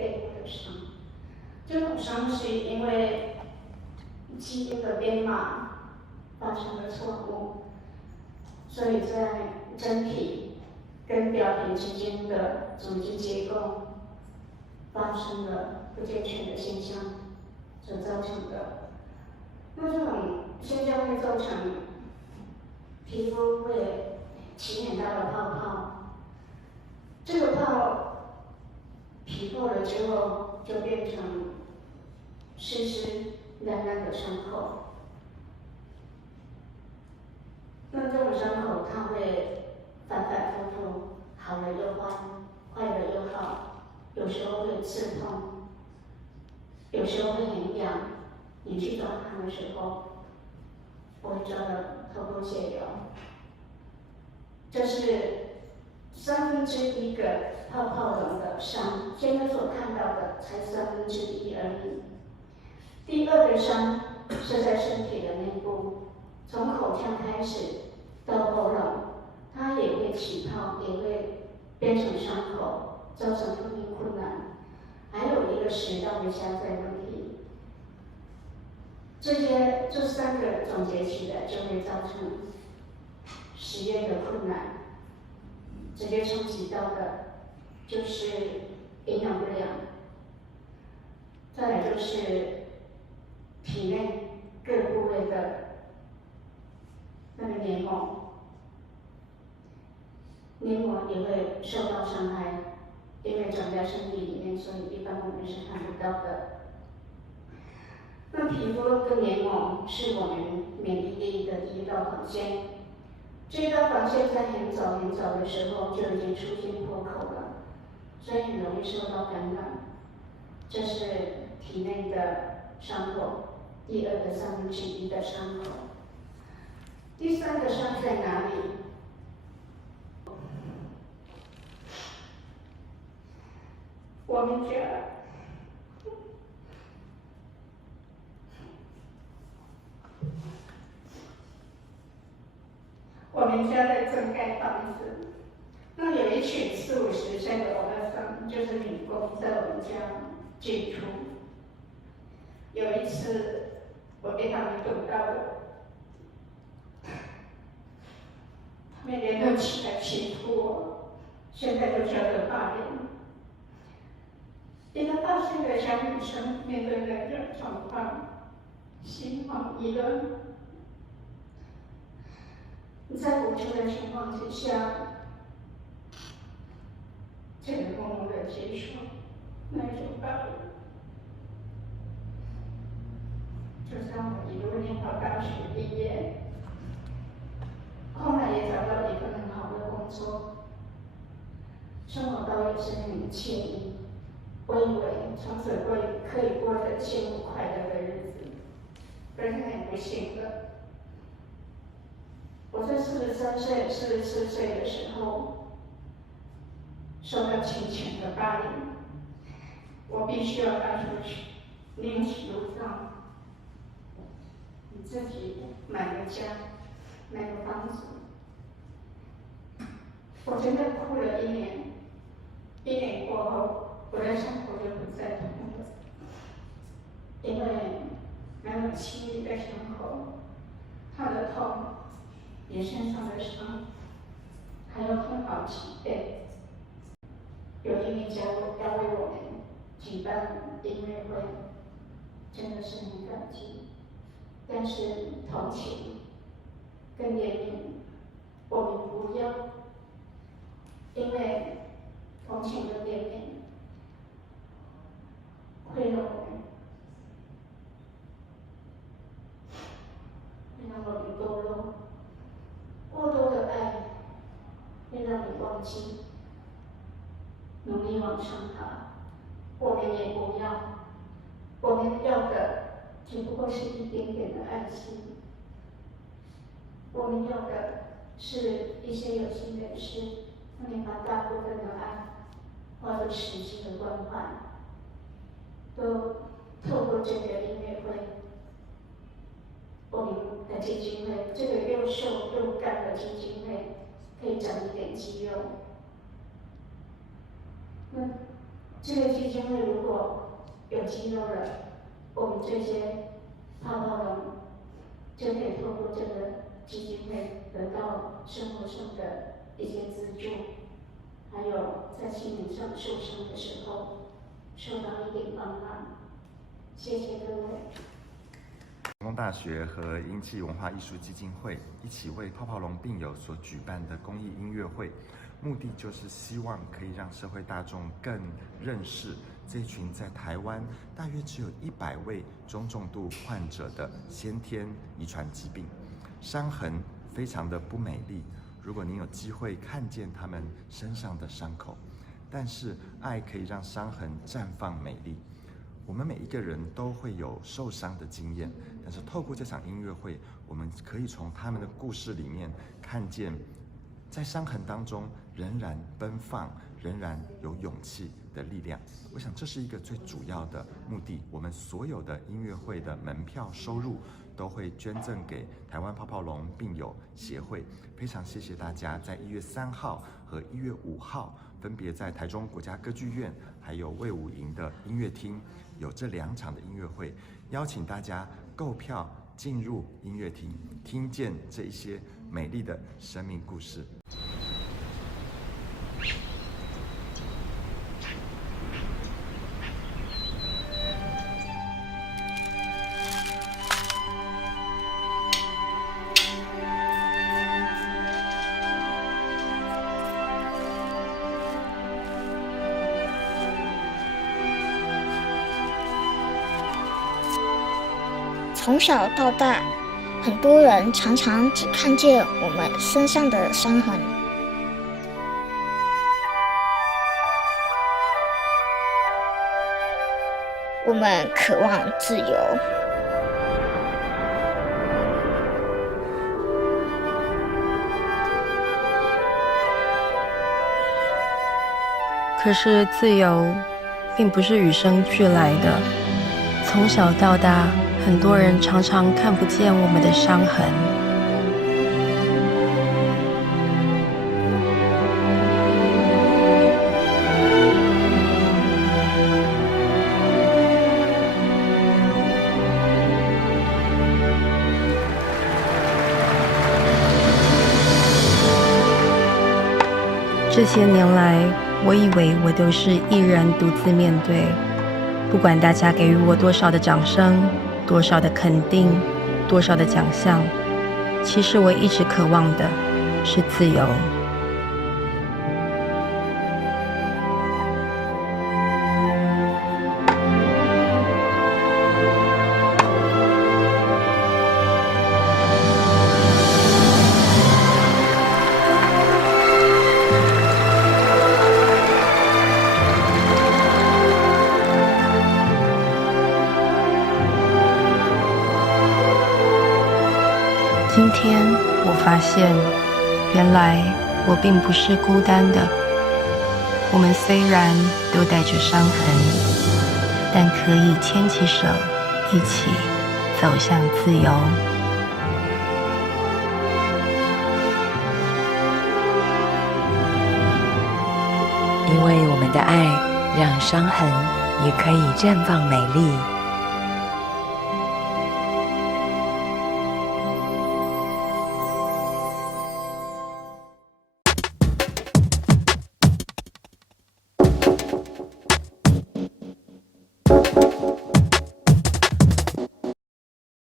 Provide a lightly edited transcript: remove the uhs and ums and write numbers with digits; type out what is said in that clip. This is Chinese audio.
背部的伤。这种伤是因为基因的编码发生了错误，所以在真皮跟表皮之间的组织结构发生了不健全的现象所造成的。那这种现象会造成皮肤会起很大的泡泡，这个泡皮破了之后就变成湿湿烂烂的伤口。那这种伤口它会反反复复，好了又坏，坏了又好，有时候会刺痛，有时候会很痒。你去抓它的时候，不会抓得头破血流。这是1/3个泡泡龙的伤，现在所看到的才1/3而已。第二个伤是在身体的内部，从口腔开始到喉咙，它也会起泡，也会变成伤口，造成分泌困难。还有一个食道的狭窄问题。这3个总结起来，就会造成实验的困难。直接冲击到的就是营养不良，再来就是体内各部位的那个黏膜，黏膜也会受到伤害，因为长在身体里面，所以一般我们是看不到的。那皮肤跟黏膜是我们免疫力的第一道防线。这道防线在很早很早的时候就已经出现破口了，所以很容易受到感染。这是体内的伤口，第二个1/3的伤口。第三个伤在哪里？我们家。我们家在正盖房子，那有一群40-50岁的欧巴桑，就是女工，在我们家进出。有一次，我被他们堵到了，他们联合起来欺负我，现在就叫做霸凌。一个8岁的小女生面对那个状况，心慌意乱。在无助的情况之下，只能默默的接受那种暴力。就像我一路念到大学毕业，后来也找到一份很好的工作，生活倒也是很惬意。我以为从此可以过着幸福快乐的日子，可是很不幸的。我在43岁、44岁的时候，受到金钱的霸凌，我必须要搬出去，另起炉灶，你自己买个家，买个房子。我真的哭了1年，1年过后，我的生活就不再同了，因为没有清理的伤口，它的痛。也身上的伤还要痛好几倍。有音乐家要为我们举办音乐会，真的是很感激。但是同情跟怜悯，我们不要，因为同情跟怜悯会让我们堕落。过多的爱会让你忘记，努力往上爬。我们也不要，我们要的只不过是一点点的爱心。我们要的是一些有心人士，他们把大部分的爱化作实际的关怀，都透过这个音乐会。我们的基金会，这个又瘦又干的基金会，可以长一点肌肉。这个基金会如果有肌肉了，我们这些泡泡龙就可以透过这个基金会得到生活上的一些资助，还有在心灵上受伤的时候受到一点帮忙。谢谢各位。成功大学和英记文化艺术基金会一起为泡泡龙病友所举办的公益音乐会，目的就是希望可以让社会大众更认识这群在台湾大约只有100位中重度患者的先天遗传疾病。伤痕非常的不美丽，如果您有机会看见他们身上的伤口，但是爱可以让伤痕绽放美丽。我们每一个人都会有受伤的经验，但是透过这场音乐会，我们可以从他们的故事里面看见，在伤痕当中仍然奔放，仍然有勇气的力量。我想这是一个最主要的目的。我们所有的音乐会的门票收入都会捐赠给台湾泡泡龙病友协会。非常谢谢大家在1月3号和1月5号分别在台中国家歌剧院还有卫武营的音乐厅有这2场的音乐会，邀请大家购票进入音乐厅，听见这一些美丽的生命故事。从小到大，很多人常常只看见我们身上的伤痕。我们渴望自由，可是自由并不是与生俱来的。从小到大，很多人常常看不见我们的伤痕。这些年来，我以为我都是一人独自面对。不管大家给予我多少的掌声，多少的肯定，多少的奖项，其实我一直渴望的是自由。今天我发现，原来我并不是孤单的。我们虽然都带着伤痕，但可以牵起手，一起走向自由。因为我们的爱，让伤痕也可以绽放美丽。